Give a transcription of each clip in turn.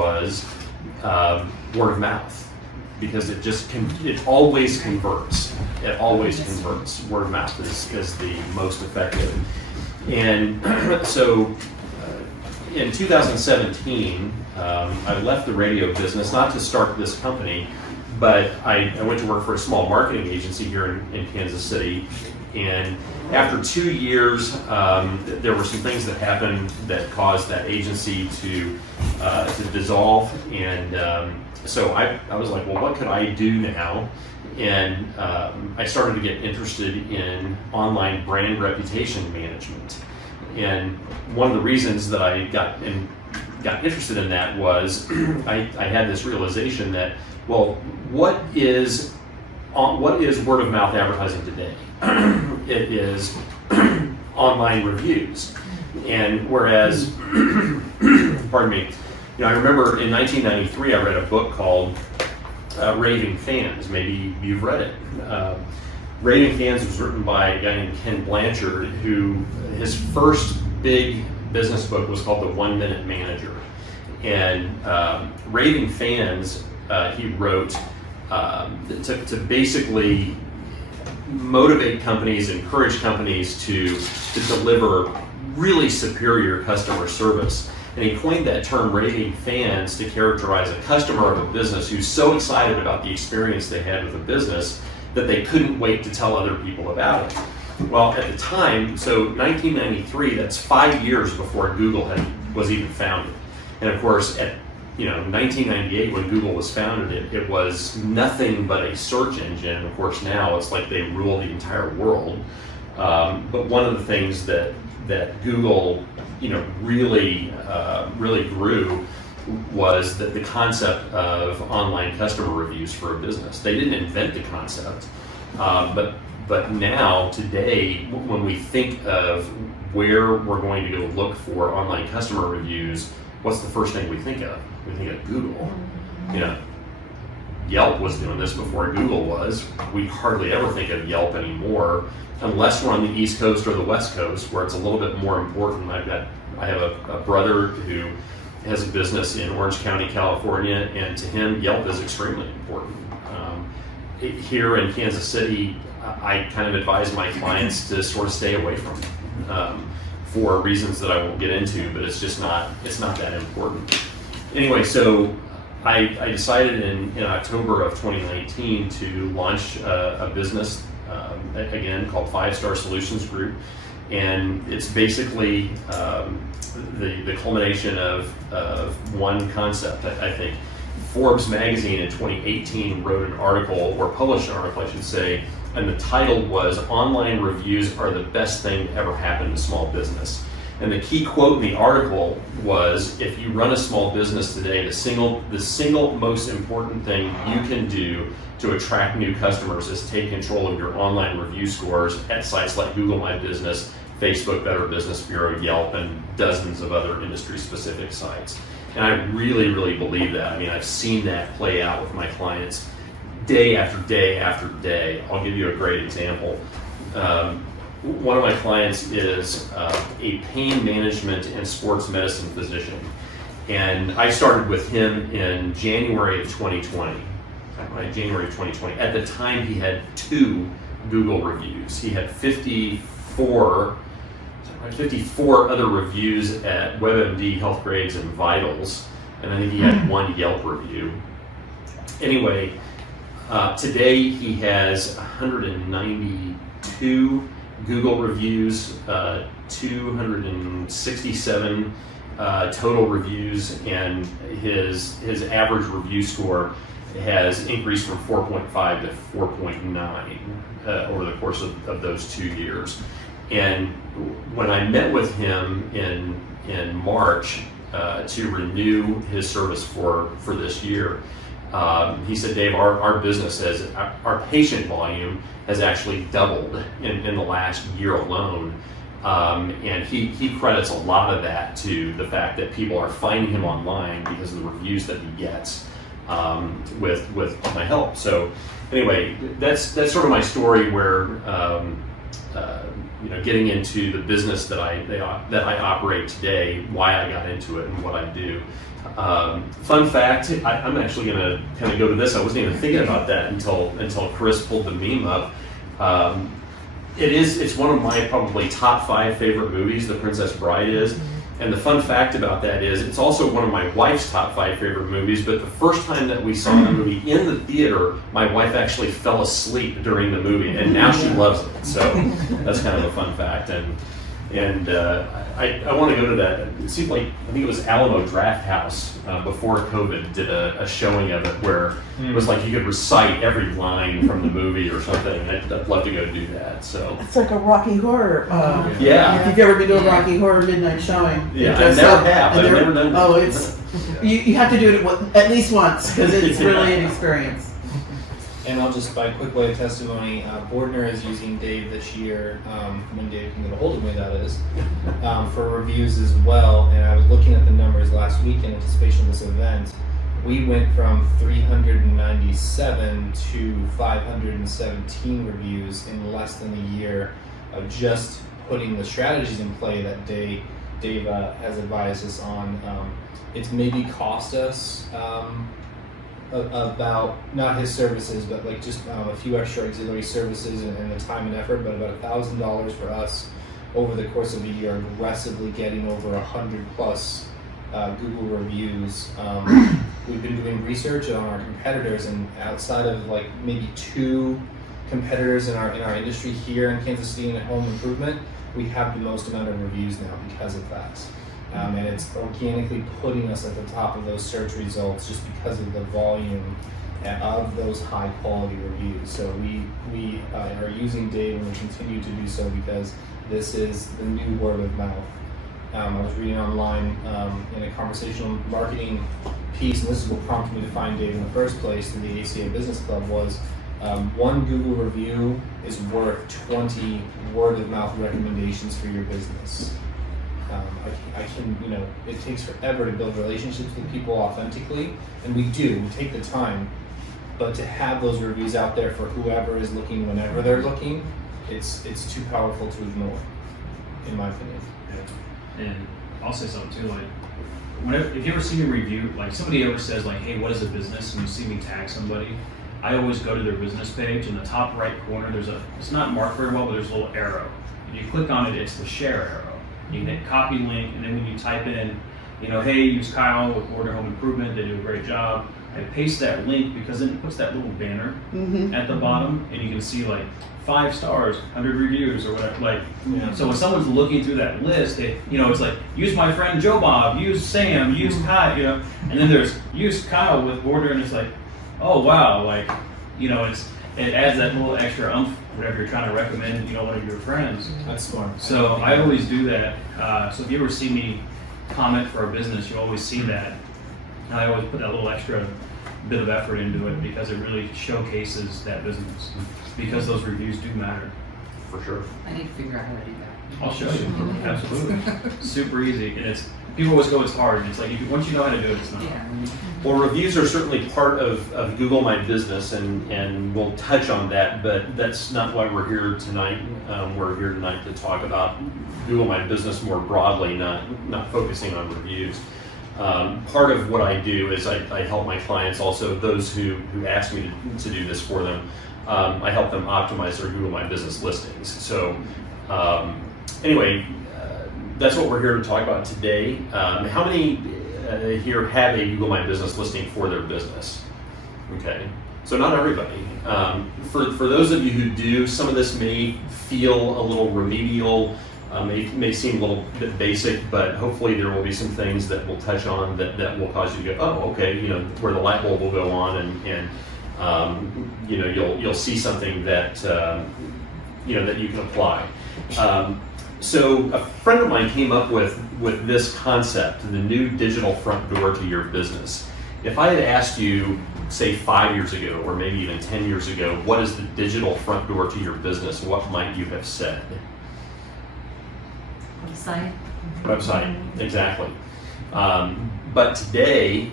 was word of mouth, because it always converts. It always converts. Word of mouth is the most effective. And so in 2017, I left the radio business, not to start this company, but I went to work for a small marketing agency here in Kansas City. And after 2 years, there were some things that happened that caused that agency to dissolve. And so I was like, well, what could I do now? And I started to get interested in online brand reputation management. And one of the reasons that I got interested in that was I had this realization that, well, what is word of mouth advertising today? It is online reviews. And whereas, pardon me, I remember in 1993 I read a book called Raving Fans. Maybe you've read it. Raving Fans was written by a guy named Ken Blanchard, who his first big business book was called The 1 Minute Manager. And Raving Fans, he wrote to basically motivate companies, encourage companies to deliver really superior customer service. And he coined that term, raving fans, to characterize a customer of a business who's so excited about the experience they had with a business that they couldn't wait to tell other people about it. Well, at the time, so 1993, that's 5 years before Google was even founded. And of course, at 1998, when Google was founded, it was nothing but a search engine. And of course, now it's like they rule the entire world. But one of the things that Google, really grew was that the concept of online customer reviews for a business. They didn't invent the concept, but now, today, when we think of where we're going to go look for online customer reviews, what's the first thing we think of? We think of Google. Yelp was doing this before Google was. We hardly ever think of Yelp anymore, unless we're on the East Coast or the West Coast, where it's a little bit more important. I have a brother who has a business in Orange County, California, and to him, Yelp is extremely important. Here in Kansas City, I kind of advise my clients to sort of stay away from it for reasons that I won't get into, but it's not that important. Anyway, so I decided in October of 2019 to launch a business, again, called 5 Star Solutions Group. And it's basically the culmination of one concept, I think. Forbes magazine in 2018 wrote an article, or published an article, I should say, and the title was "Online Reviews Are the Best Thing to Ever Happen to Small Business." And the key quote in the article was, if you run a small business today, the single most important thing you can do to attract new customers is take control of your online review scores at sites like Google My Business, Facebook, Better Business Bureau, Yelp, and dozens of other industry-specific sites. And I really, really believe that. I mean, I've seen that play out with my clients day after day after day. I'll give you a great example. One of my clients is a pain management and sports medicine physician. And I started with him in January of 2020. Right, January of 2020. At the time, he had 2 Google reviews. He had 54 other reviews at WebMD, Health Grades, and Vitals, and I think he had 1 Yelp review. Anyway, today he has 192 Google reviews, 267 total reviews, and his average review score has increased from 4.5 to 4.9 over the course of those 2 years. And when I met with him in March to renew his service for this year, he said, Dave, our business our patient volume has actually doubled in the last year alone. And he credits a lot of that to the fact that people are finding him online because of the reviews that he gets with my help. So anyway, that's sort of my story, where getting into the business that I operate today, why I got into it, and what I do. Fun fact: I'm actually going to kind of go to this. I wasn't even thinking about that until Chris pulled the meme up. It's one of my probably top 5 favorite movies. The Princess Bride is. And the fun fact about that is it's also one of my wife's top 5 favorite movies, but the first time that we saw the movie in the theater, my wife actually fell asleep during the movie, and now she loves it. So that's kind of a fun fact. And I want to go to that. It seemed like, I think it was Alamo Draft House before COVID did a showing of it where it was like you could recite every line from the movie or something. I'd love to go do that. So it's like a Rocky Horror. Yeah. If you've ever been to a Rocky Horror midnight showing. Yeah, I never have. I've never done that. Oh, it's you have to do it at least once because it's really an experience. And I'll just, by quick way of testimony, Bordner is using Dave this year, when Dave can get a hold of me, that is, for reviews as well. And I was looking at the numbers last week in anticipation of this event. We went from 397 to 517 reviews in less than a year of just putting the strategies in play that Dave has advised us on. It's maybe cost us about, not his services, but like just a few extra auxiliary services and the time and effort, but about $1,000 for us over the course of a year, aggressively getting over 100 plus Google reviews. We've been doing research on our competitors, and outside of like maybe 2 competitors in our industry here in Kansas City in home improvement, we have the most amount of reviews now because of that. And it's organically putting us at the top of those search results just because of the volume of those high quality reviews. So we are using Dave, and we continue to do so because this is the new word of mouth. I was reading online in a conversational marketing piece, and this is what prompted me to find Dave in the first place through the ACA Business Club, was one Google review is worth 20 word of mouth recommendations for your business. I can, it takes forever to build relationships with people authentically, and we take the time, but to have those reviews out there for whoever is looking whenever they're looking, it's too powerful to ignore, in my opinion. Yeah. And I'll say something too, like, if you ever see me review, like somebody ever says like, hey, what is a business, and you see me tag somebody, I always go to their business page. In the top right corner, it's not marked very well, but there's a little arrow. And you click on it, it's the share arrow. You can hit copy link, and then when you type in, hey, use Kyle with Order Home Improvement, they do a great job. I paste that link because then it puts that little banner at the bottom, and you can see like 5 stars, 100 reviews, or whatever. So when someone's looking through that list, it's like, use my friend Joe Bob, use Sam, use Kyle, and then there's use Kyle with Order, and it's like, oh wow, it adds that little extra oomph, whatever you're trying to recommend, one of your friends. That's smart. So I always do that. So if you ever see me comment for a business, you always see that. And I always put that little extra bit of effort into it because it really showcases that business. Because those reviews do matter. For sure. I need to figure out how to do that. I'll show you. Absolutely. Super easy. And people always go, it's hard. It's like, once you know how to do it, it's not. Yeah. Well, reviews are certainly part of Google My Business, and we'll touch on that, but that's not why we're here tonight. We're here tonight to talk about Google My Business more broadly, not focusing on reviews. Part of what I do is I help my clients, also those who ask me to do this for them. I help them optimize their Google My Business listings. So anyway, that's what we're here to talk about today. How many here have a Google My Business listing for their business? Okay, so not everybody. For those of you who do, some of this may feel a little remedial, may seem a little bit basic, but hopefully there will be some things that we'll touch on that will cause you to go, oh, okay, where the light bulb will go on, and you'll see something that that you can apply. So a friend of mine came up with this concept, the new digital front door to your business. If I had asked you, say 5 years ago, or maybe even 10 years ago, what is the digital front door to your business, what might you have said? Website, exactly. But today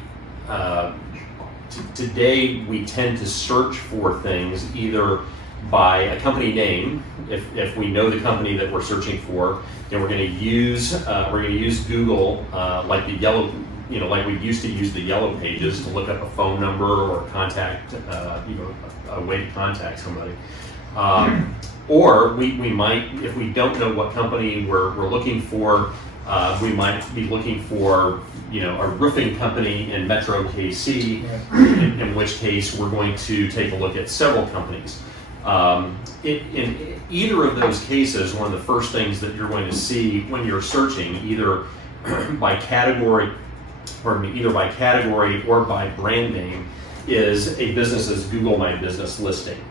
we tend to search for things either by a company name, if we know the company that we're searching for, and we're going to use Google like the yellow, like we used to use the yellow pages to look up a phone number or contact, a way to contact somebody. Or we might, if we don't know what company we're looking for, we might be looking for a roofing company in Metro KC, in which case we're going to take a look at several companies. In either of those cases, one of the first things that you're going to see when you're searching, either by category or by brand name, is a business's Google My Business listing.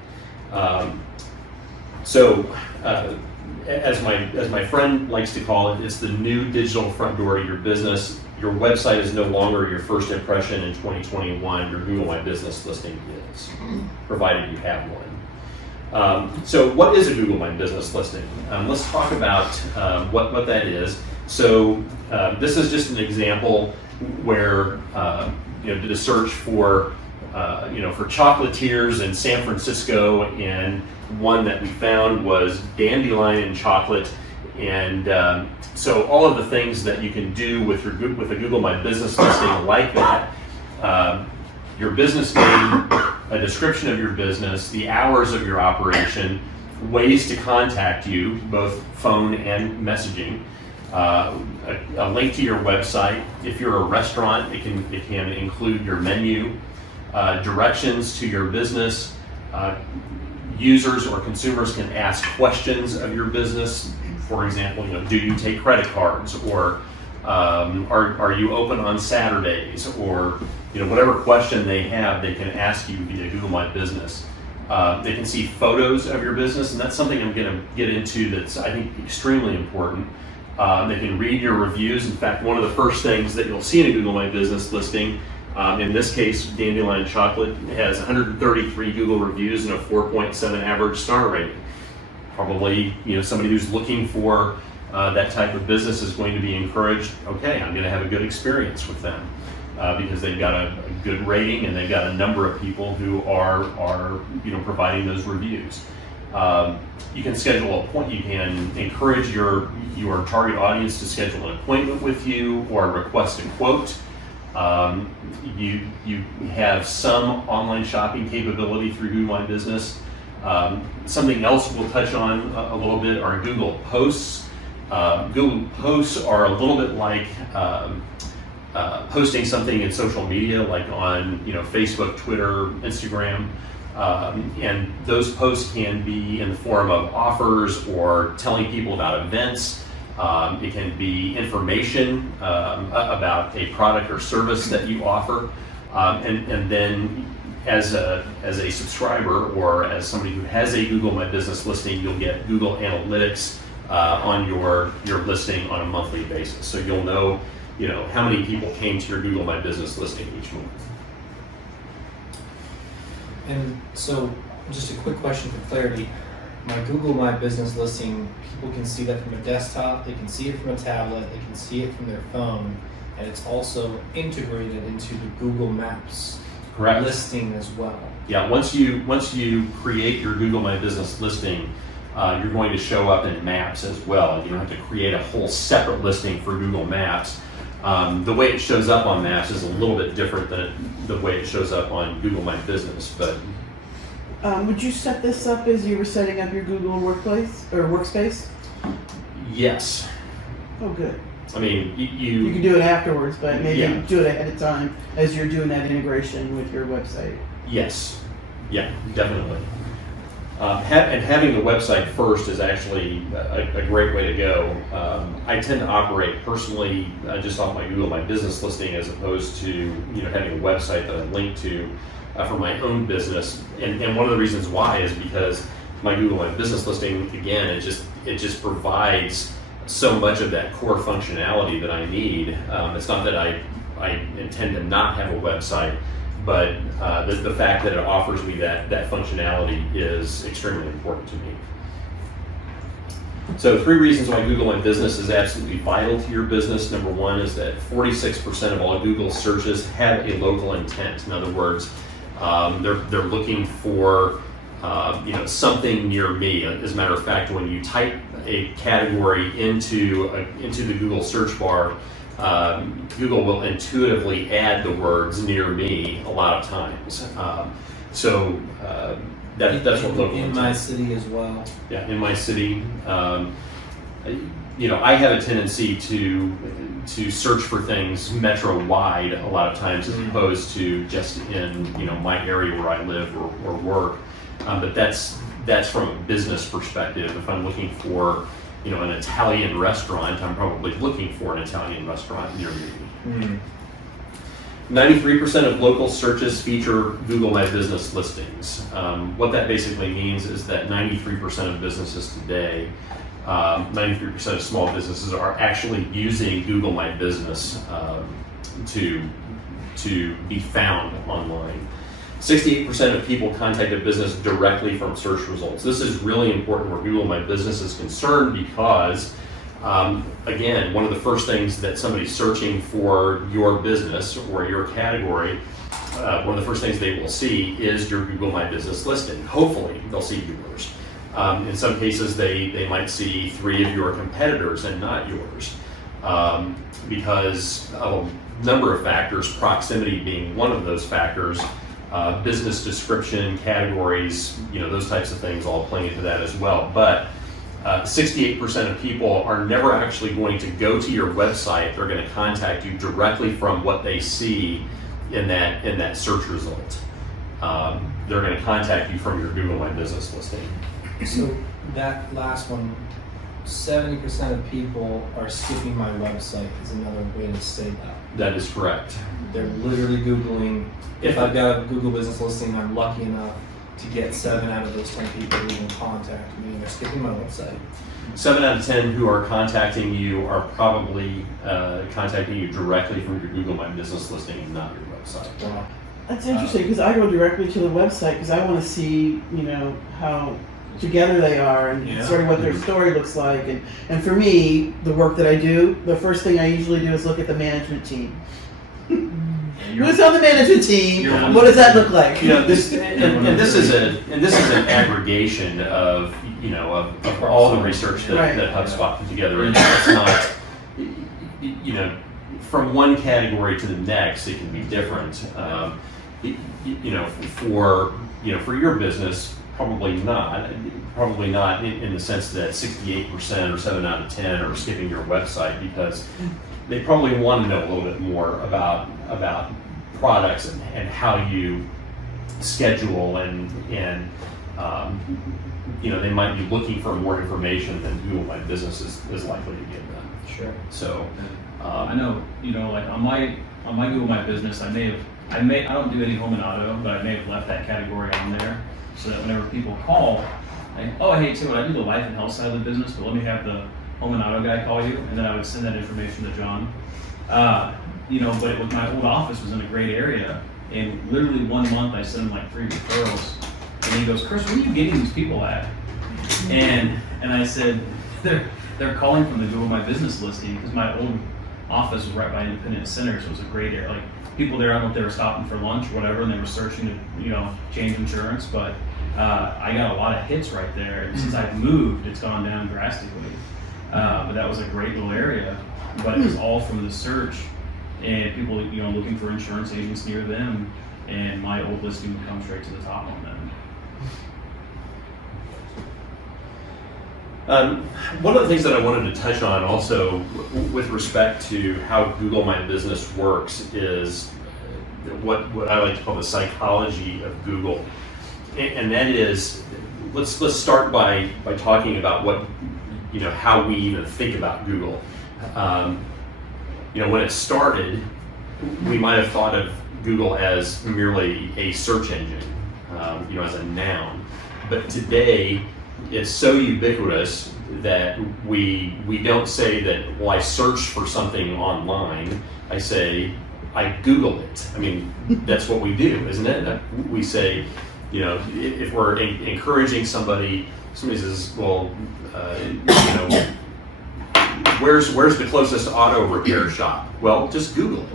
As my friend likes to call it, it's the new digital front door to your business. Your website is no longer your first impression in 2021. Your Google My Business listing is, provided you have one. So what is a Google My Business listing? Let's talk about what that is. So this is just an example where did a search for chocolatiers in San Francisco, and one that we found was dandelion chocolate. And so all of the things that you can do with a Google My Business listing like that, your business name, a description of your business, the hours of your operation, ways to contact you, both phone and messaging, a link to your website. If you're a restaurant, it can include your menu, directions to your business. Users or consumers can ask questions of your business. For example, do you take credit cards, or are you open on Saturdays, or whatever question they have, they can ask you via Google My Business. They can see photos of your business, and that's something I'm going to get into that's, I think, extremely important. They can read your reviews. In fact, one of the first things that you'll see in a Google My Business listing, in this case, Dandelion Chocolate, has 133 Google reviews and a 4.7 average star rating. Probably, somebody who's looking for that type of business is going to be encouraged. Okay, I'm going to have a good experience with them because they've got a good rating and they've got a number of people who are providing those reviews. You can schedule you can encourage your target audience to schedule an appointment with you or request a quote. You have some online shopping capability through Google My Business. Something else we'll touch on a little bit are Google Posts. Google Posts are a little bit like posting something in social media, like on Facebook, Twitter, Instagram. And those posts can be in the form of offers or telling people about events. It can be information about a product or service that you offer. And then as a subscriber or as somebody who has a Google My Business listing, you'll get Google Analytics on your listing on a monthly basis. So you'll know how many people came to your Google My Business listing each month. And so, just a quick question for clarity. My Google My Business listing, people can see that from a desktop, they can see it from a tablet, they can see it from their phone, and it's also integrated into the Google Maps Correct. listing as well. Yeah, once you create your Google My Business listing, you're going to show up in Maps as well. You don't have to create a whole separate listing for Google Maps. The way it shows up on Maps is a little bit different than the way it shows up on Google My Business. But would you set this up as you were setting up your Google Workplace or Workspace? yes, Oh, good. I mean You can do it afterwards, but maybe Yeah. do it ahead of time as you're doing that integration with your website. Yes, yeah, definitely. And having the website first is actually a great way to go. I tend to operate personally just off my Google My Business listing as opposed to having a website that I link to for my own business. And one of the reasons why is because my Google My Business listing, again, it just provides so much of that core functionality that I need. It's not that I intend to not have a website, but the fact that it offers me that functionality is extremely important to me. So 3 reasons why Google My Business is absolutely vital to your business. Number 1 is that 46% of all Google searches have a local intent. In other words, they're looking for something near me. As a matter of fact, when you type a category into the Google search bar, Google will intuitively add the words "near me" a lot of times. That's what local in my city as well. Yeah, in my city. I have a tendency to search for things metro-wide a lot of times, as opposed to just in my area where I live or work. But that's from a business perspective. If I'm looking for an Italian restaurant, I'm probably looking for an Italian restaurant near me. 93% of local searches feature Google My Business listings. What that basically means is that 93% of businesses today, 93% of small businesses are actually using Google My Business to be found online. 68% of people contact a business directly from search results. This is really important where Google My Business is concerned because, again, one of the first things that somebody's searching for your business or your category, one of the first things they will see is your Google My Business listing. Hopefully, they'll see yours. In some cases, they might see 3 of your competitors and not yours, because of a number of factors, proximity being one of those factors. Business description, categories, those types of things all play into that as well. But 68% of people are never actually going to go to your website. They're going to contact you directly from what they see in that search result. They're going to contact you from your Google My Business listing. So that last one, 70% of people are skipping my website is another way to say that. That is correct. They're literally Googling. If I've got a Google business listing, I'm lucky enough to get 7 out of those 10 people who even contact me, and they're skipping my website. 7 out of 10 who are contacting you are probably contacting you directly from your Google My Business listing and not your website. Wow. That's interesting because I go directly to the website because I want to see, how together they are and sort of what their story looks like. And for me, the work that I do, the first thing I usually do is look at the management team. Who's on the management team? What does that look like? This is an aggregation of of all the research that HubSpot put together. And it's not from one category to the next, it can be different. For your business, probably not in the sense that 68% or 7 out of 10 are skipping your website because they probably want to know a little bit more about products and how you schedule and they might be looking for more information than Google My Business is likely to give them. Sure. So I know, like on my Google My Business, I don't do any home and auto, but I may have left that category on there so that whenever people call, hey Tim, I do the life and health side of the business, but let me have the home and auto guy call you, and then I would send that information to John. But with my old office was in a great area, and literally 1 month I sent him like 3 referrals, and he goes, Chris, where are you getting these people at? And I said, they're calling from the Google My Business listing because my old office was right by Independence Center, so it was a great area. Like people there, I don't know if they were stopping for lunch or whatever, and they were searching to change insurance, but I got a lot of hits right there. And since I've moved, it's gone down drastically. But that was a great little area, but it was all from the search and people looking for insurance agents near them, and my old listing would come straight to the top on them. One of the things that I wanted to touch on also with respect to how Google My Business works is what I like to call the psychology of Google. And that is, let's start by talking about how we even think about Google. When it started, we might have thought of Google as merely a search engine, as a noun. But today, it's so ubiquitous that we don't say that, well, I searched for something online. I say, I Google it. I mean, that's what we do, isn't it? We say, if we're encouraging somebody says, well, where's the closest auto repair shop? Well, just Google it.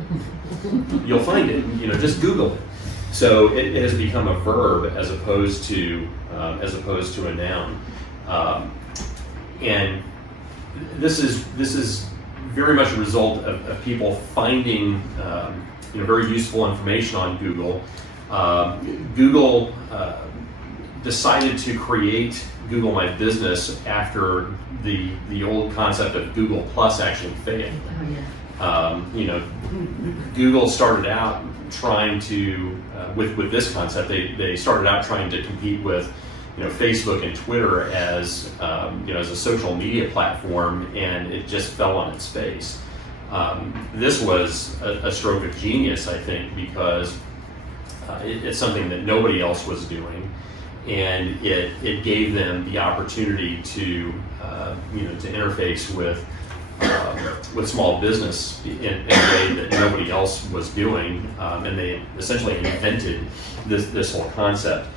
You'll find it. Just Google it. So it has become a verb as opposed to a noun, and this is very much a result of people finding very useful information on Google. Google decided to create Google My Business after the old concept of Google Plus actually failed. Oh, yeah. Google started out trying to with this concept. They started out trying to compete with Facebook and Twitter as as a social media platform, and it just fell on its face. This was a stroke of genius, I think, because it's something that nobody else was doing, and it gave them the opportunity to to interface with small business in a way that nobody else was doing, and they essentially invented this whole concept.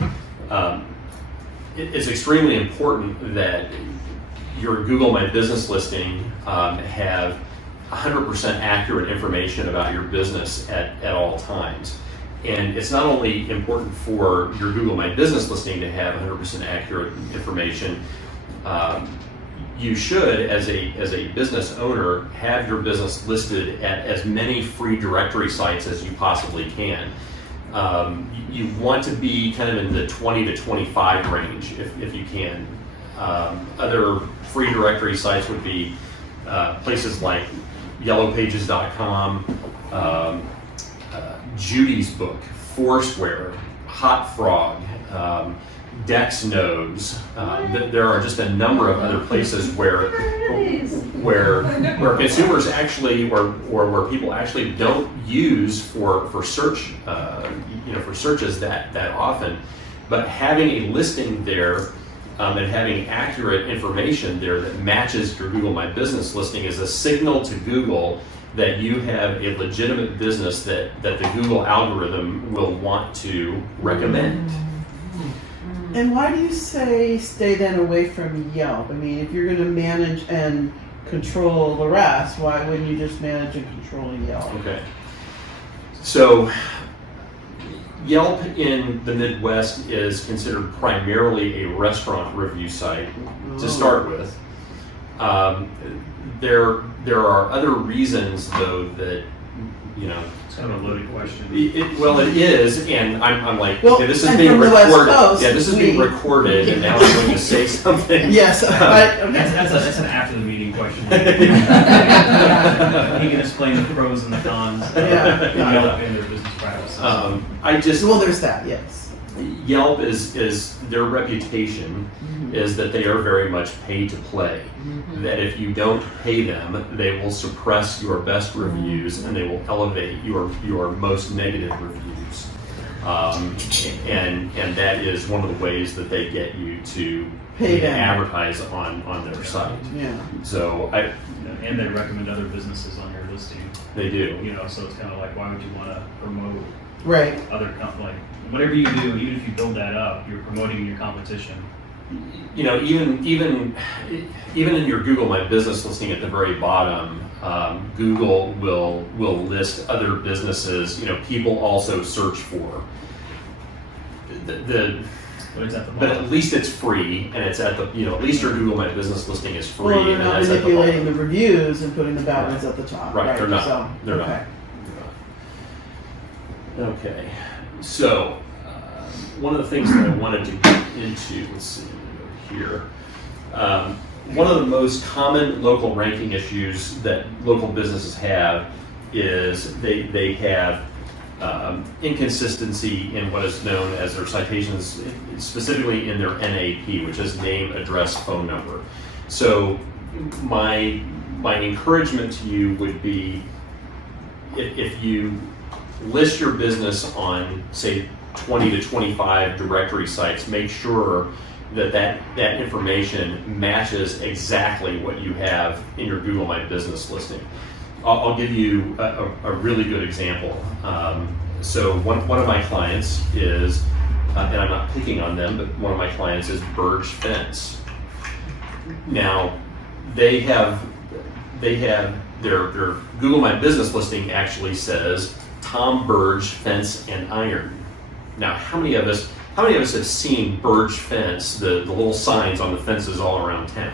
It's extremely important that your Google My Business listing have 100% accurate information about your business at all times. And it's not only important for your Google My Business listing to have 100% accurate information, you should, as a business owner, have your business listed at as many free directory sites as you possibly can. You want to be kind of in the 20 to 25 range if you can. Other free directory sites would be places like yellowpages.com, Judy's Book, Foursquare, Hot Frog, Dex Knows. There are just a number of other places where consumers actually, or where people actually don't use for search, for searches that often, but having a listing there and having accurate information there that matches your Google My Business listing is a signal to Google that you have a legitimate business that the Google algorithm will want to recommend. And why do you say stay then away from Yelp? I mean, if you're going to manage and control the rest, why wouldn't you just manage and control Yelp? Okay. So Yelp in the Midwest is considered primarily a restaurant review site to start with. There are other reasons, though, that It's kind of a loaded question. It is, and I'm like, Well, okay, this is and being from the West recorded. Coast, Yeah, this is being recorded, and now I'm going to say something. Yes, okay. That's an after the meeting question. He can explain the pros and the cons of Yelp and their business practices. Well, there's that, yes. Yelp is their reputation is that they are very much pay to play. That if you don't pay them, they will suppress your best reviews and they will elevate your most negative reviews. And that is one of the ways that they get you to Pay them. advertise on their site. Yeah. So and they recommend other businesses on your listing. they do. So it's kind of like, why would you want to promote Right. other like whatever you do, even if you build that up, you're promoting your competition. Even in your Google My Business listing at the very bottom, Google will list other businesses. People also search for but at least it's free, and it's at the at least your Google My Business listing is free. Well, they're and not that's manipulating at the reviews and putting the bad ones at the top. Right, they're not. So, They're okay. not. Okay, so one of the things that I wanted to get into, let's see here. One of the most common local ranking issues that local businesses have is they have inconsistency in what is known as their citations, specifically in their NAP, which is name, address, phone number. So my encouragement to you would be if you list your business on, say, 20 to 25 directory sites, make sure that information matches exactly what you have in your Google My Business listing. I'll give you a really good example. So one of my clients is, and I'm not picking on them, but one of my clients is Burge Fence. Now, they have their Google My Business listing actually says Tom Burge Fence and Iron. Now, how many of us have seen Burge fence, the little signs on the fences all around town?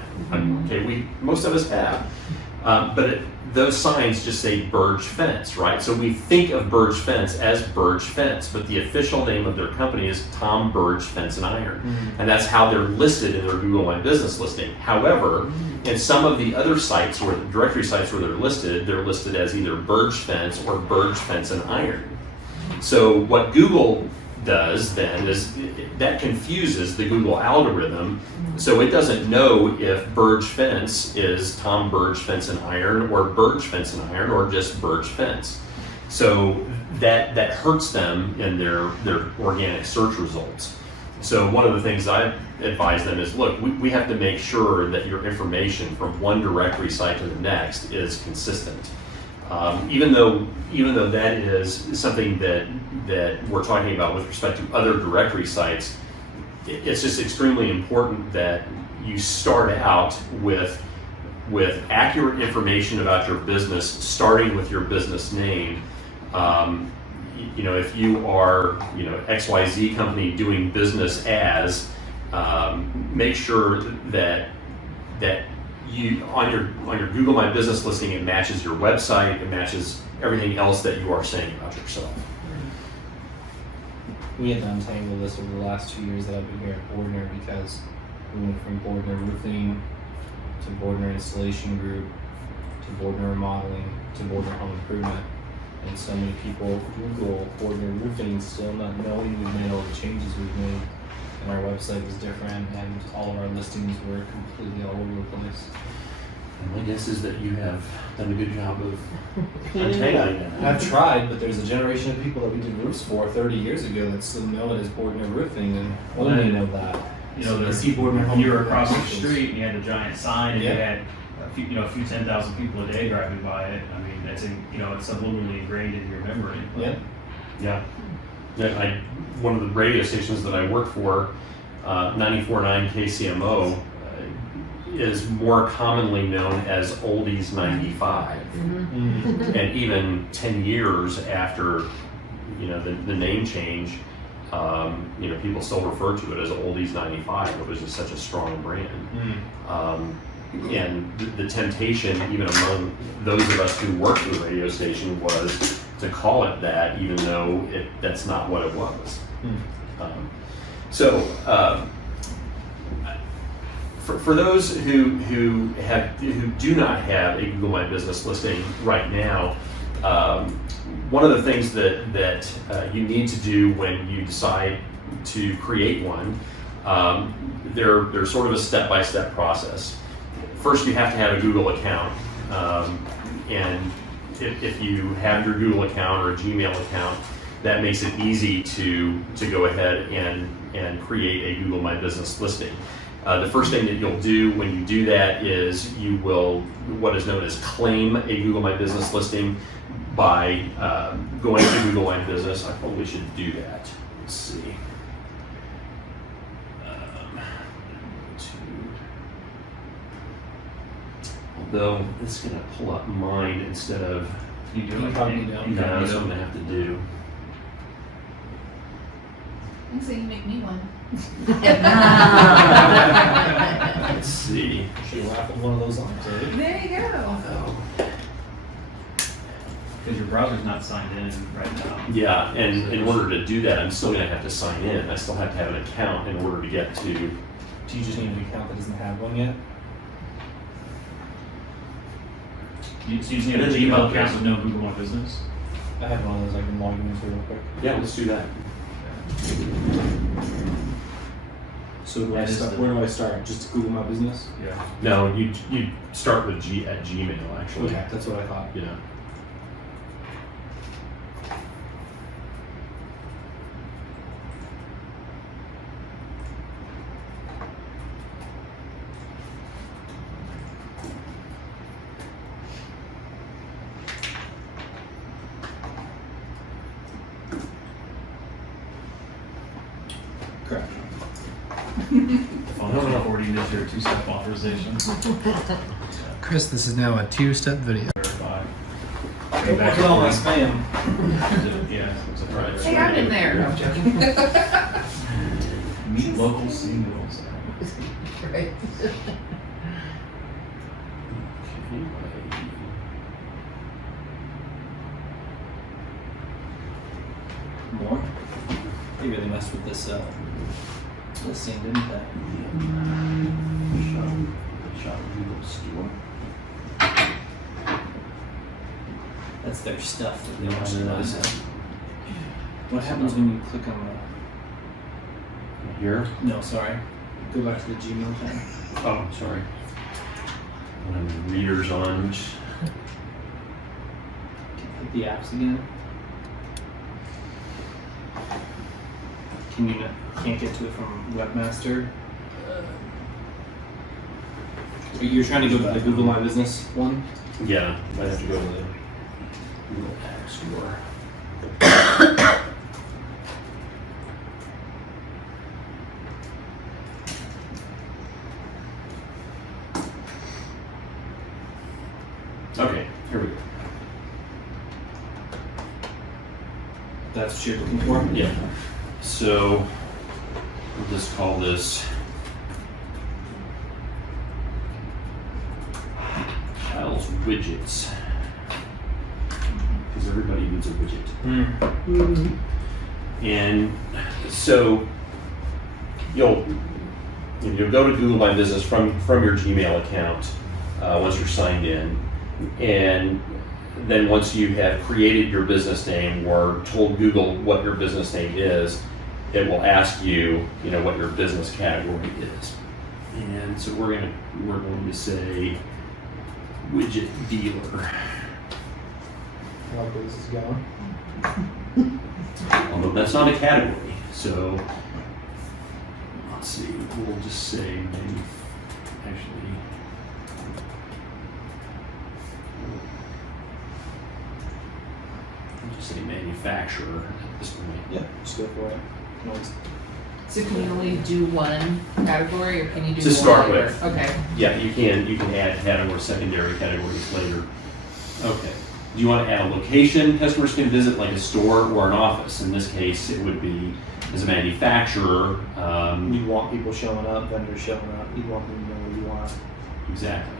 Okay, most of us have, but those signs just say Burge Fence, right? So we think of Burge Fence as Burge Fence, but the official name of their company is Tom Burge Fence and Iron. And that's how they're listed in their Google My Business listing. However, in some of the other sites, or directory sites where they're listed as either Burge Fence or Burge Fence and Iron. So what Google does then is that confuses the Google algorithm, so it doesn't know if Burge Fence is Tom Burge Fence and Iron or Burge Fence and Iron or just Burge Fence. So that hurts them in their organic search results. So one of the things I advise them is, look, we have to make sure that your information from one directory site to the next is consistent. Even though that is something that we're talking about with respect to other directory sites, it's just extremely important that you start out with accurate information about your business, starting with your business name. If you are, XYZ company doing business as, make sure that you on your Google My Business listing, it matches your website, it matches everything else that you are saying about yourself. We had to untangle this over the last 2 years that I've been here at Bordner, because we went from Bordner Roofing to Bordner Installation Group to Bordner Remodeling to Bordner Home Improvement. And so many people Google Bordner Roofing still not knowing we've made all the changes we've made. And our website was different, and all of our listings were completely all over the place. And my guess is that you have done a good job of untangling that. I've tried, but there's a generation of people that we did roofs for 30 years ago that still know it as Bordner Roofing, and only know that. So they there's see Bordner Home. you were across the street and you had a giant sign and you had a few 10,000 people a day driving by it. I mean, it's subliminally ingrained in your memory. Yeah. Yeah. One of the radio stations that I work for, 94.9 KCMO, is more commonly known as Oldies 95. And even 10 years after, the name change, people still refer to it as Oldies 95. It was just such a strong brand. And the temptation, even among those of us who worked for the radio station, was to call it that, even though that's not what it was. For those who do not have a Google My Business listing right now, one of the things that you need to do when you decide to create one, there's sort of a step-by-step process. First, you have to have a Google account, and if you have your Google account or a Gmail account, that makes it easy to go ahead and create a Google My Business listing. The first thing that you'll do when you do that is you will what is known as claim a Google My Business listing by going to Google My Business. I probably should do that. Let's see. Although it's going to pull up mine instead of You do it. that's what I'm going to have to do. Thanks, so you make me one. Let's see. Should laugh at one of those on today. There you go. Because your browser's not signed in right now. Yeah, and in order to do that, I'm still going to have to sign in. I still have to have an account in order to get to. Do you just need an account that doesn't have one yet? So you just need a Gmail account with no Google My Business? I have one of those I can log into real quick. Yeah, let's do that. So where do I start? Just Google My Business? Yeah. No, you start with at Gmail actually. Okay, that's what I thought. Yeah. Correct. The phone's recording is your two-step authorization. Chris, this is now a two-step video. Verify. bring back. Look at all my spam. Yeah. It's a Friday. Hey, I'm in there. No, I'm joking. Meet local singles. Right. More? They really messed with this listing, didn't they? Shop Google store. That's their stuff that they No, want I to know know. this. What happens when you click on Here. the... No, sorry. Go back to the Gmail tab. Oh, sorry. When readers on. Hit the apps again. Can you not, can't get to it from Webmaster? You're trying to go to the Google My Business one? Yeah, I have to go to the Google App Store. Okay, here we go. That's what you're looking for? Yeah. So we'll just call this Kyle's widgets. Because everybody needs a widget. Mhm. And so you'll go to Google My Business from your Gmail account once you're signed in, and then once you have created your business name or told Google what your business name is, it will ask you, what your business category is. And so we're going to say widget dealer. I like where this is going. Although that's not a category, so let's see, we'll just say we'll just say manufacturer at this point. Yeah, just go for it. Nice. So can you only do one category, or can you do To more start later? with. Okay. Yeah, you can add category, secondary categories later. Okay. Do you want to add a location customers can visit, like a store or an office? In this case, it would be as a manufacturer. You want people showing up, vendors showing up. You want them to know what you want. Exactly.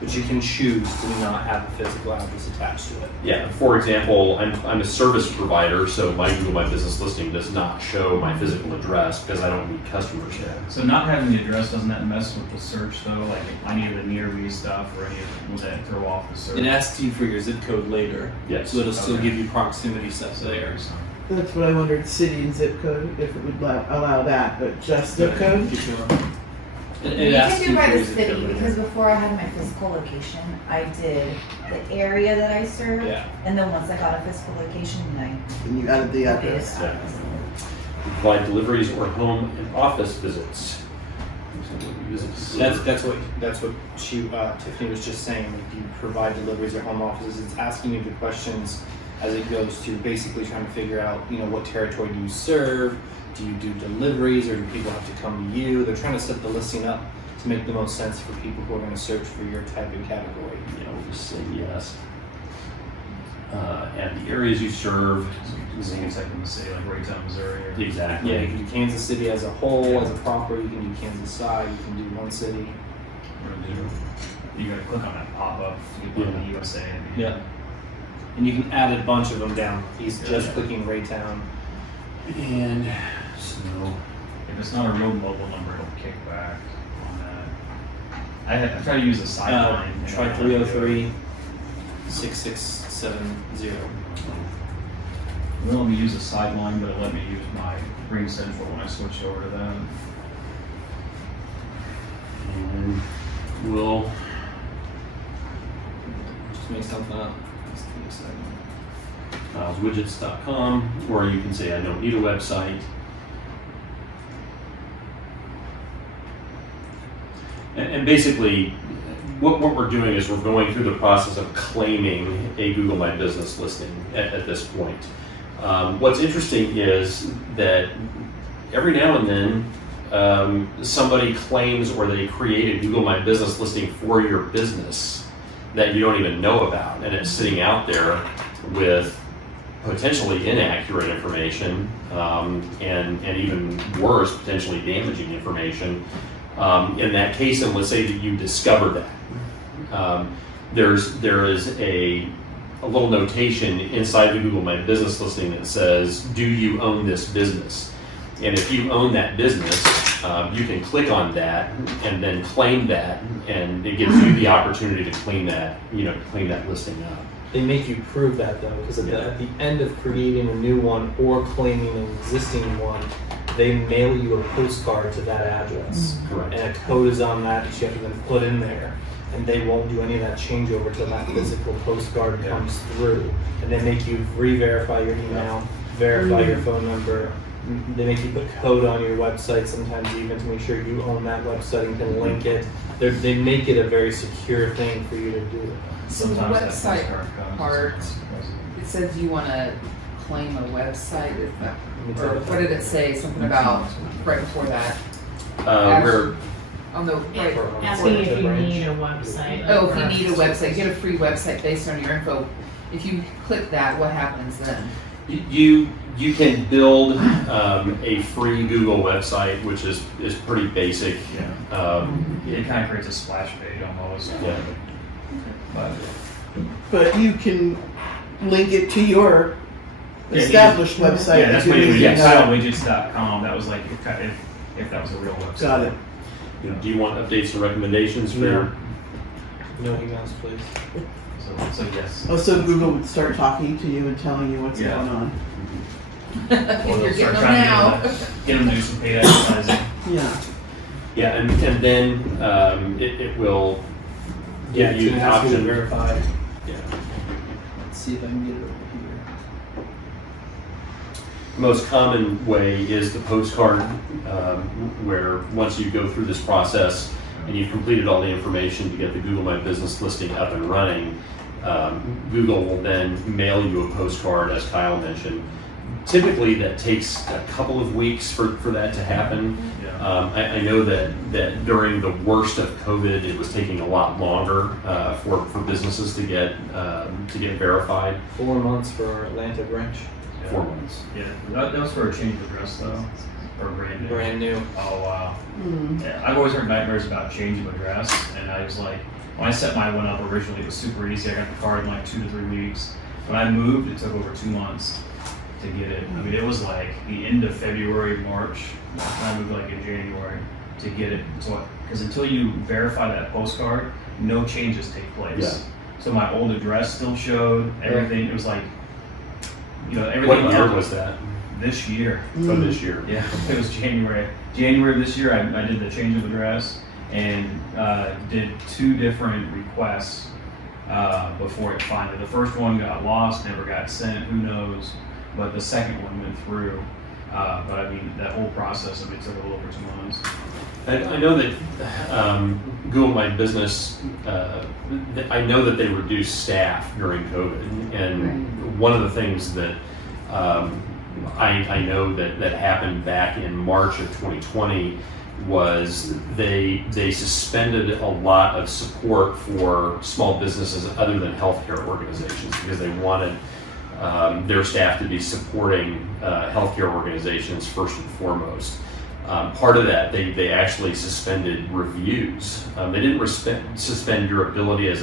But you can choose to not have a physical address attached to it. Yeah, for example, I'm a service provider, so my Google My Business listing does not show my physical address because I don't need customers yet. So not having the address, doesn't that mess with the search though? Like if I need the nearby stuff or any of, will that throw off the search? It asks you for your zip code later. Yes. So it'll still Okay. give you proximity stuff there. So That's what I wondered, city and zip code, if it would allow that, but just zip code? Keep going. You It asks can do by for the your zip city, code because later. before I had my physical location, I did the area that I served. Yeah. And then once I got a physical location, then And you added the I updated address. the address. Provide deliveries or home and office visits. That's what Tiffany was just saying. Like, do you provide deliveries or home offices? It's asking you the questions as it goes to basically trying to figure out, what territory do you serve? Do you do deliveries, or do people have to come to you? They're trying to set the listing up to make the most sense for people who are going to search for your type of category. We'll just say yes. Add the areas you serve. you can type in the city, like Raytown, Missouri. Or Exactly. Yeah, you can do Kansas City as a whole, as a proper. You can do Kansas side. You can do one city. You gotta click on that pop up to get one in the USA. Yeah. And you can add a bunch of them down. He's just clicking Raytown. And so If it's not a real mobile number, it'll kick back on that. I try to use a sideline. Try 303-6670. It won't let me use a sideline, but it let me use my Ring Central when I switched over to that. and we'll Just make something up. kyleswidgets.com, or you can say I don't need a website. And basically, what we're doing is we're going through the process of claiming a Google My Business listing at this point. What's interesting is that every now and then somebody claims or they create a Google My Business listing for your business. that you don't even know about, and it's sitting out there with potentially inaccurate information, and even worse, potentially damaging information. In that case, and let's say that you discover that, there is a little notation inside the Google My Business listing that says, do you own this business? And if you own that business, you can click on that and then claim that, and it gives you the opportunity to clean that listing up. They make you prove that though, because at the end of creating a new one or claiming an existing one, they mail you a postcard to that address. Correct. And a code is on that you have to then put in there. And they won't do any of that changeover till that physical postcard comes through. And they make you re-verify your email, verify your phone number. They make you put code on your website sometimes even to make sure you own that website and can link it. They make it a very secure thing for you to do. So the Sometimes that website postcard comes. part, it says you want to claim a website. Is that, Let me or tell you. what did it say? Something about right before that. Where On the right. Asking if you need a website. Oh, if you need a website, get a free website based on your info. If you click that, what happens then? you can build a free Google website, which is pretty basic. Yeah. It kind of creates a splash page almost. Yeah. But you can link it to your established website. Yeah, that's if what you it was. need Yes. to. Stylewidgets.com. That was like if that was a real website. Got it. Do you want updates and recommendations for your? No emails, please. So yes. Oh, so Google would start talking to you and telling you what's Yeah. going on. Or You're they'll getting start them trying now. get them to do some paid advertising. Yeah. Yeah, and then it will give you the option. Verify. Yeah. Let's see if I can get it over here. The most common way is the postcard, where once you go through this process and you've completed all the information to get the Google My Business listing up and running, Google will then mail you a postcard, as Kyle mentioned. Typically, that takes a couple of weeks for that to happen. Yeah. I know that during the worst of COVID, it was taking a lot longer for businesses to get verified. 4 months for our Atlanta branch. 4 months. Yeah. That was for a change of address though, or brand new. Brand new. Oh wow. Mm. Yeah, I've always heard nightmares about change of address, and I was like, when I set my one up originally, it was super easy. I got the card in like 2 to 3 weeks. When I moved, it took over 2 months to get it. I mean, it was like the end of February, March. I moved like in January to get it. So, because until you verify that postcard, no changes take place. Yeah. So my old address still showed everything. It was like, everything. What year was that? This year. Oh, this year. Yeah, it was January. January of this year, I did the change of address and did 2 different requests before it finally. The first one got lost, never got sent, who knows, but the second one went through. But I mean, that whole process of it took a little over 2 months. I know that Google My Business, I know that they reduced staff during COVID. And one of the things that I know that happened back in March of 2020 was they suspended a lot of support for small businesses other than healthcare organizations, because they wanted their staff to be supporting healthcare organizations first and foremost. Part of that, they actually suspended reviews. They didn't suspend your ability as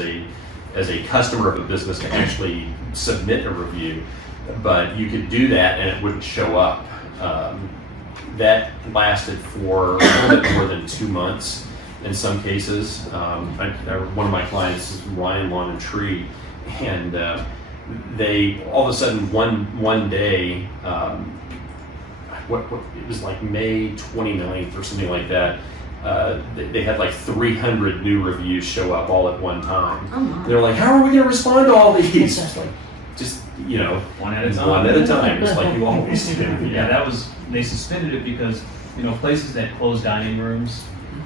a customer of a business to actually submit a review, but you could do that and it wouldn't show up. That lasted for a little bit more than 2 months in some cases. One of my clients is Ryan Lawn and Tree, and they all of a sudden one day, it was like May 29th or something like that. They had like 300 new reviews show up all at one time. Oh my. They're like, how are we going to respond to all these? Just One at a time. one at a time, just like you always do. Yeah, they suspended it because, places that closed dining rooms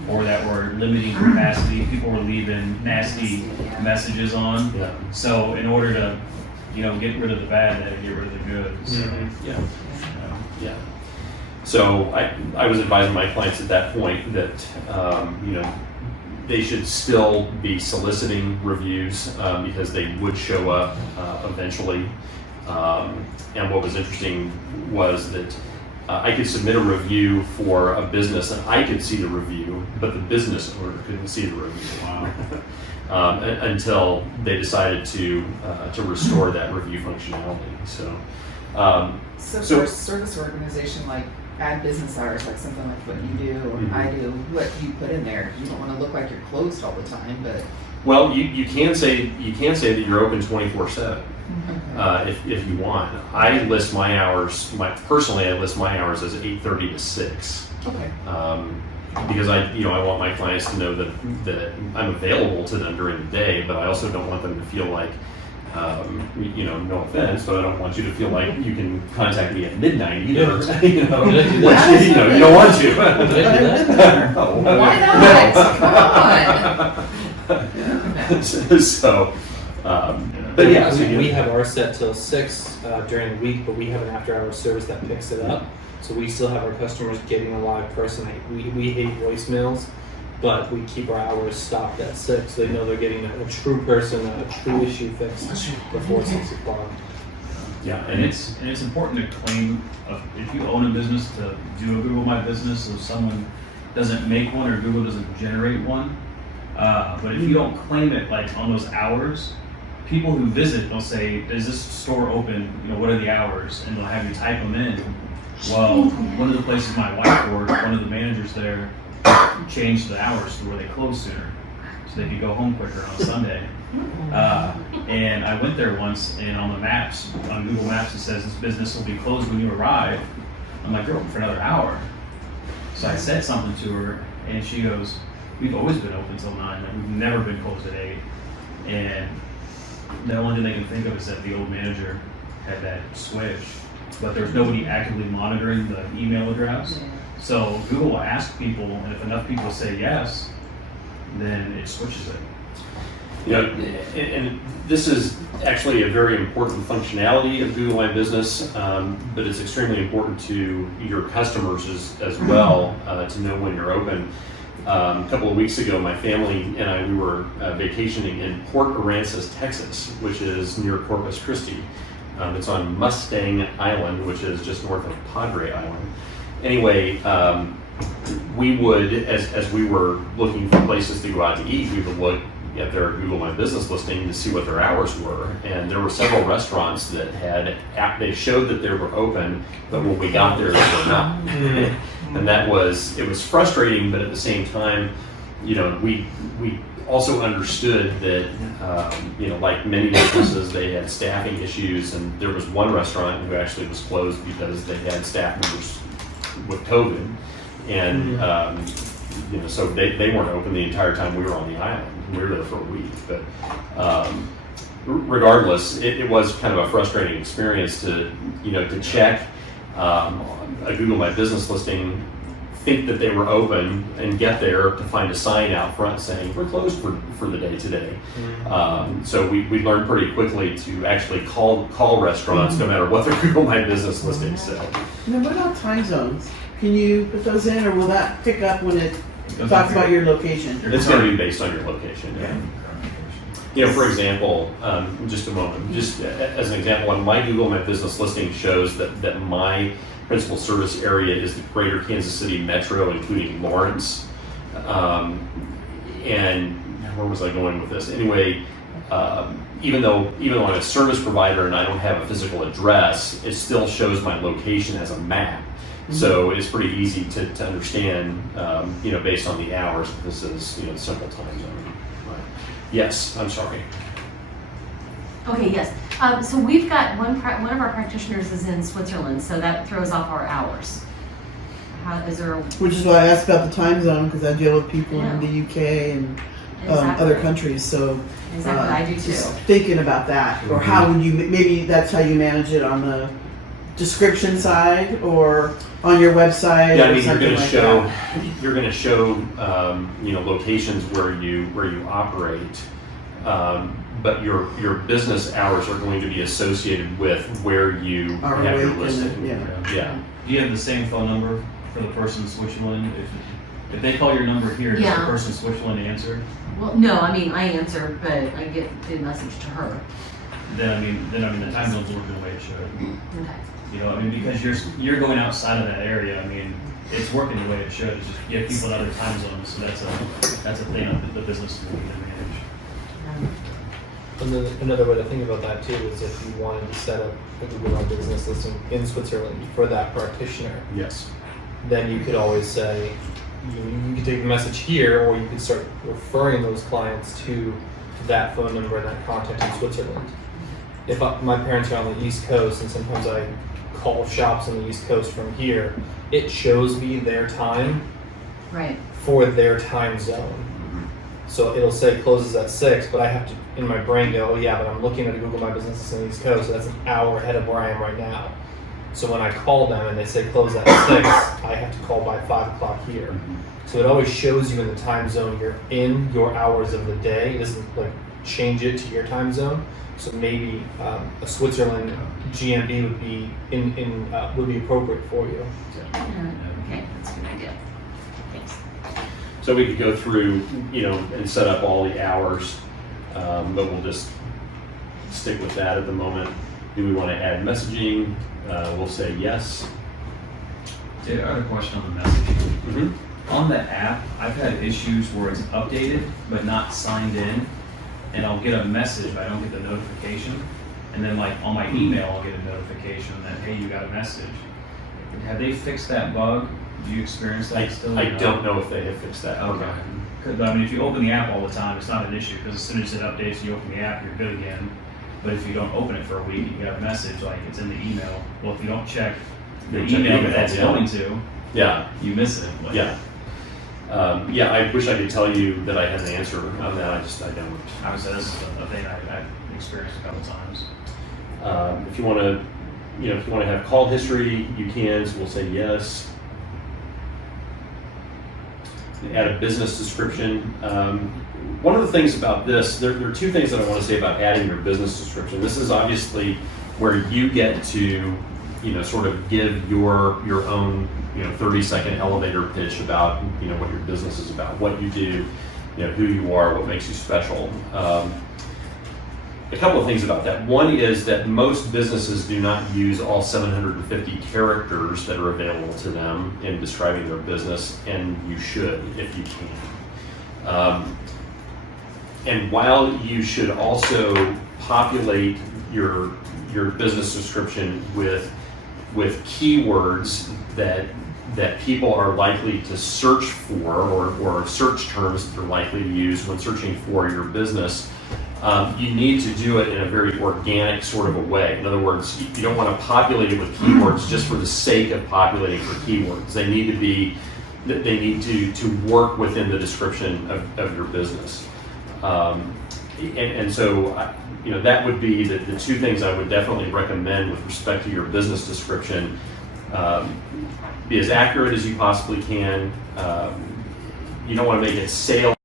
or that were limiting capacity, people were leaving nasty messages on. Yeah. So in order to, get rid of the bad, they had to get rid of the good. So, Yeah. Yeah. So I was advising my clients at that point that, they should still be soliciting reviews because they would show up eventually. And what was interesting was that I could submit a review for a business and I could see the review, but the business owner couldn't see the review. Wow. Until they decided to restore that review functionality. So So for a service organization like add business hours, like something like what you do or I do, what do you put in there? You don't want to look like you're closed all the time, but well, you can say that you're open 24/7 if you want. I list my hours. Personally, I list my hours as 8:30 to 6. okay. Because I want my clients to know that I'm available to them during the day, but I also don't want them to feel like, no offense, but I don't want you to feel like you can contact me at midnight either. Which, you don't want to. Why not? Come on. So, but yeah, so we have ours set till 6 during the week, but we have an after-hours service that picks it up. So we still have our customers getting a live person. We hate voicemails, but we keep our hours stopped at 6. So they know they're getting a true person, a true issue fixed before 6 o'clock. yeah, And it's important to claim, if you own a business, to do a Google My Business so someone doesn't make one or Google doesn't generate one. But if you don't claim it like on those hours, people who visit, they'll say, is this store open? What are the hours? And they'll have you type them in. Well, one of the places my wife worked, one of the managers there changed the hours to where they closed sooner, so they could go home quicker on Sunday. And I went there once, and on the maps, on Google Maps, it says this business will be closed when you arrive. I'm like, you're open for another hour. So I said something to her, and she goes, we've always been open till 9. Like, we've never been closed at 8. And the only thing they can think of is that the old manager had that switch, but there's nobody actively monitoring the email address. So Google will ask people, and if enough people say yes, then it switches it. And this is actually a very important functionality of Google My Business, but it's extremely important to your customers as well to know when you're open. A couple of weeks ago, my family and I, we were vacationing in Port Aransas, Texas, which is near Corpus Christi. It's on Mustang Island, which is just north of Padre Island. Anyway, we would, as we were looking for places to go out to eat, we would look at their Google My Business listing to see what their hours were. And there were several restaurants that they showed that they were open, but when we got there, they were not. And it was frustrating, but at the same time, we also understood that, like many businesses, they had staffing issues, and there was one restaurant who actually was closed because they had staff members with COVID, and so they weren't open the entire time we were on the island. We were there for a week, but regardless, it was kind of a frustrating experience to check a Google My Business listing, think that they were open, and get there to find a sign out front saying we're closed for the day today. So we learned pretty quickly to actually call restaurants no matter what their Google My Business listing said. Now, what about time zones? Can you put those in, or will that pick up when it talks about your location? It's going to be based on your location. For example, just a moment, just as an example, on my Google My Business listing shows that my principal service area is the greater Kansas City metro, including Lawrence. And where was I going with this? Anyway, even though I'm a service provider and I don't have a physical address, it still shows my location as a map. So it's pretty easy to understand, based on the hours, that this is, the simple time zone. Right. Yes, I'm sorry. Okay, yes. So we've got one of our practitioners is in Switzerland, so that throws off our hours. Which is why I asked about the time zone, because I deal with people in the UK and other countries. So exactly, I do too. Just thinking about that, or how would you? Maybe that's how you manage it on the description side or on your website. Yeah, I mean, or something you're going to show locations where you operate. But your business hours are going to be associated with where you have your listing. Do you have the same phone number for the person in Switzerland? If they call your number here, does the Yeah. person in Switzerland answer? Well, no, I mean, I answer, but I get the message to her. Then I mean the time zone's working the way it should. Okay. You know, I mean, because you're going outside of that area. I mean, it's working the way it should. It's just you have people in other time zones, so that's a thing that the business will need to manage. And then another way to think about that too is if you wanted to set up a Google My Business listing in Switzerland for that practitioner, Yes. then you could always say, you could take the message here, or you could start referring those clients to that phone number and that contact in Switzerland. If my parents are on the East Coast, and sometimes I call shops on the East Coast from here, it shows me their time Right. for their time zone. So it'll say closes at 6, but I have to, in my brain, go, oh yeah, but I'm looking at a Google My Business on the East Coast, so that's an hour ahead of where I am right now. So when I call them and they say close at 6, I have to call by 5 o'clock here. So it always shows you in the time zone you're in, your hours of the day. It doesn't like change it to your time zone. So maybe a Switzerland GMB would be would be appropriate for you. Okay, that's a good idea. Thanks. So we could go through, and set up all the hours, but we'll just stick with that at the moment. Do we want to add messaging? We'll say yes. I have a question on the messaging. Mm-hmm. On the app, I've had issues where it's updated but not signed in, and I'll get a message but I don't get the notification, and then like on my email I'll get a notification that hey, you got a message. Have they fixed that bug? Do you experience that still? I don't know if they have fixed that. Okay. Because I mean, if you open the app all the time, it's not an issue because as soon as it updates and you open the app, you're good again. But if you don't open it for a week, you get a message like it's in the email. Well, if you don't check the Check the email email, that that's yeah. going to, Yeah. you miss it. But Yeah. I wish I could tell you that I had an answer on that. I don't. obviously, this is a thing I've experienced a couple times. If you want to, if you want to have call history, you can. So we'll say yes. Add a business description. One of the things about this, there are two things that I want to say about adding your business description. This is obviously where you get to, sort of give your own, 30-second elevator pitch about, what your business is about, what you do, who you are, what makes you special. A couple of things about that. One is that most businesses do not use all 750 characters that are available to them in describing their business, and you should if you can. And while you should also populate your business description with keywords that people are likely to search for, or search terms that they're likely to use when searching for your business, you need to do it in a very organic sort of a way. In other words, you don't want to populate it with keywords just for the sake of populating for keywords. They need to work within the description of your business. And so, that would be the two things I would definitely recommend with respect to your business description. Be as accurate as you possibly can. You don't want to make it sales